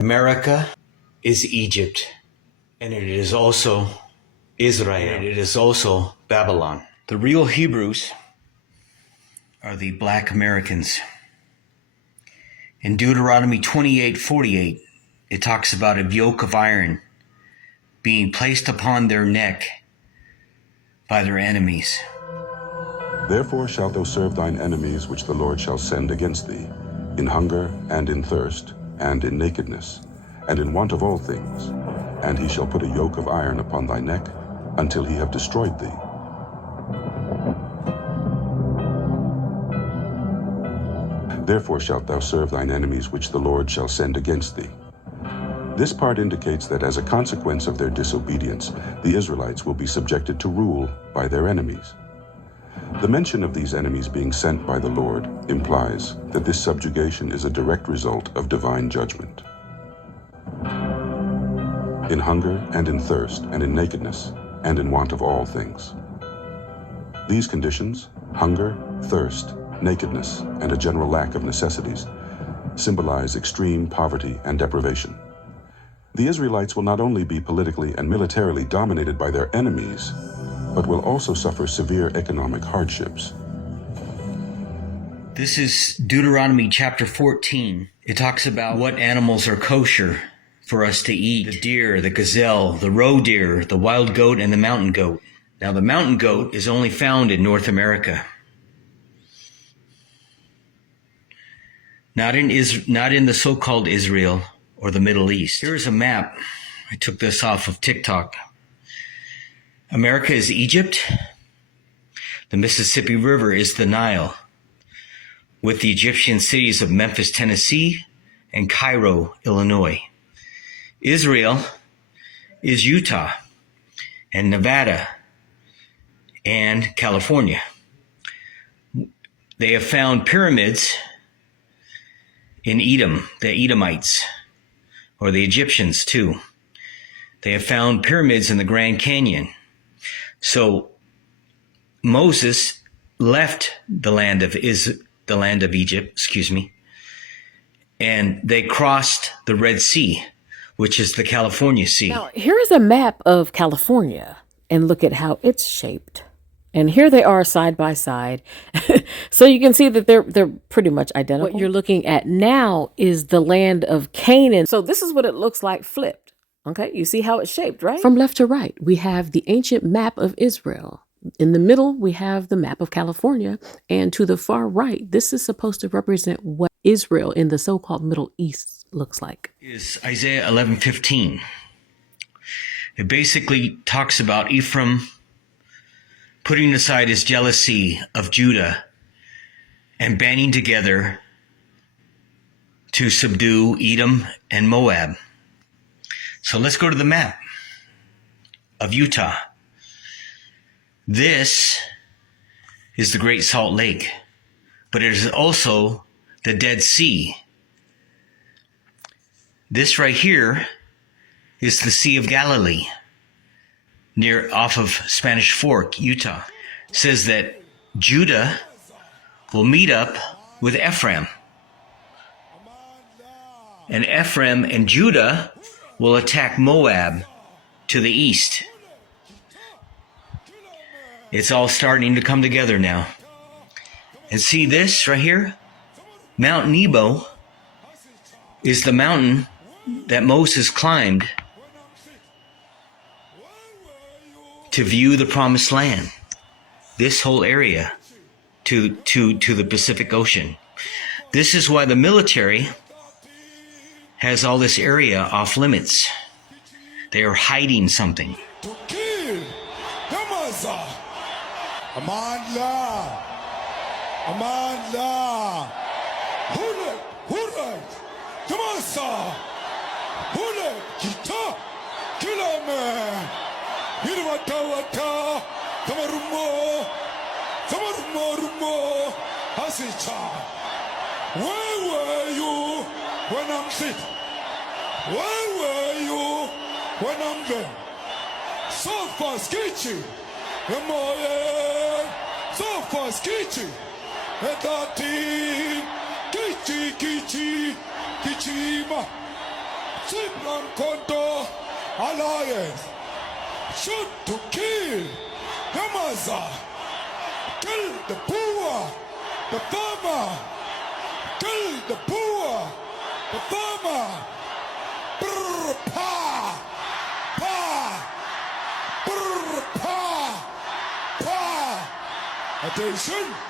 America is Egypt, and it is also Israel, and it is also Babylon. The real Hebrews are the black Americans. In Deuteronomy 28:48, it talks about a yoke of iron being placed upon their neck by their enemies. Therefore shalt thou serve thine enemies which the Lord shall send against thee, in hunger and in thirst, and in nakedness, and in want of all things. And he shall put a yoke of iron upon thy neck, until he have destroyed thee. Therefore shalt thou serve thine enemies which the Lord shall send against thee. This part indicates that as a consequence of their disobedience, the Israelites will be subjected to rule by their enemies. The mention of these enemies being sent by the Lord implies that this subjugation is a direct result of divine judgment. In hunger and in thirst and in nakedness and in want of all things. These conditions, hunger, thirst, nakedness, and a general lack of necessities, symbolize extreme poverty and deprivation. The Israelites will not only be politically and militarily dominated by their enemies, but will also suffer severe economic hardships. This is Deuteronomy chapter 14. It talks about what animals are kosher for us to eat. The deer, the gazelle, the roe deer, the wild goat, and the mountain goat. Now, the mountain goat is only found in North America. Not in the so-called Israel or the Middle East. Here's a map. I took this off of TikTok. America is Egypt. The Mississippi River is the Nile, with the Egyptian cities of Memphis, Tennessee, and Cairo, Illinois. Israel is Utah and Nevada and California. They have found pyramids in Edom, the Edomites, or the Egyptians too. They have found pyramids in the Grand Canyon. So Moses left the land of Egypt, and they crossed the Red Sea, which is the California Sea. Now, here is a map of California, and look at how it's shaped. And here they are side by side. So you can see that they're pretty much identical. What you're looking at now is the land of Canaan. So this is what it looks like flipped. Okay, you see how it's shaped, right? From left to right, we have the ancient map of Israel. In the middle, we have the map of California. And to the far right, this is supposed to represent what Israel in the so-called Middle East looks like. Is Isaiah 11:15. It basically talks about Ephraim putting aside his jealousy of Judah and banding together to subdue Edom and Moab. So let's go to the map of Utah. This is the Great Salt Lake, but it is also the Dead Sea. This right here is the Sea of Galilee, off of Spanish Fork, Utah. It says that Judah will meet up with Ephraim. And Ephraim and Judah will attack Moab to the east. It's all starting to come together now. And see this right here? Mount Nebo is the mountain that Moses climbed to view the promised land. This whole area to the Pacific Ocean. This is why the military has all this area off limits. They are hiding something. To kill Hamasa. Amandla. Amandla. Hurray. Hamasa. Hurray. Kita. Kilame. Hirwata. Tamarumo. Rumo. Hasicha. Where were you when I'm sick? Where were you when I'm there? So far, skitchy. So far, skitchy. Etati. Kichi. Kichima. Simran Konto Alliance shoot to kill Yamaza, kill the poor, the farmer, kill the poor, the farmer. Brr, pa, pa, brr, pa, pa. Attention.